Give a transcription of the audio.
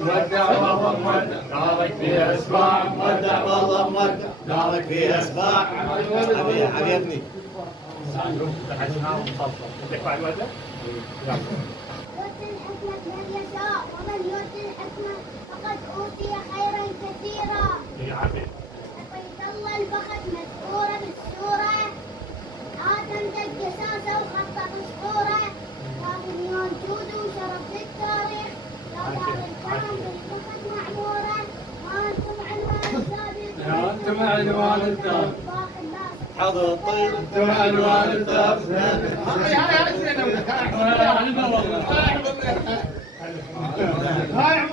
مودع والله مودع دارك فيها اسباع مودع والله مودع دارك فيها اسباع عجبني يؤتي الحكمة من يشاء ومن يؤتي الحكمة فقد أوتي خيرا كثيرا. لقيت الله البخت مذكورة بالسورة آدم دق جساسة وخطط اسطورة لكن يوم جود وشرف للتاريخ يا دار الكرم بالبخت معمورة ما أنتم عنوان السابق يا أنتم عنوان الدار باقي الناس حاضر الطير أنتم عنوان الدار هاي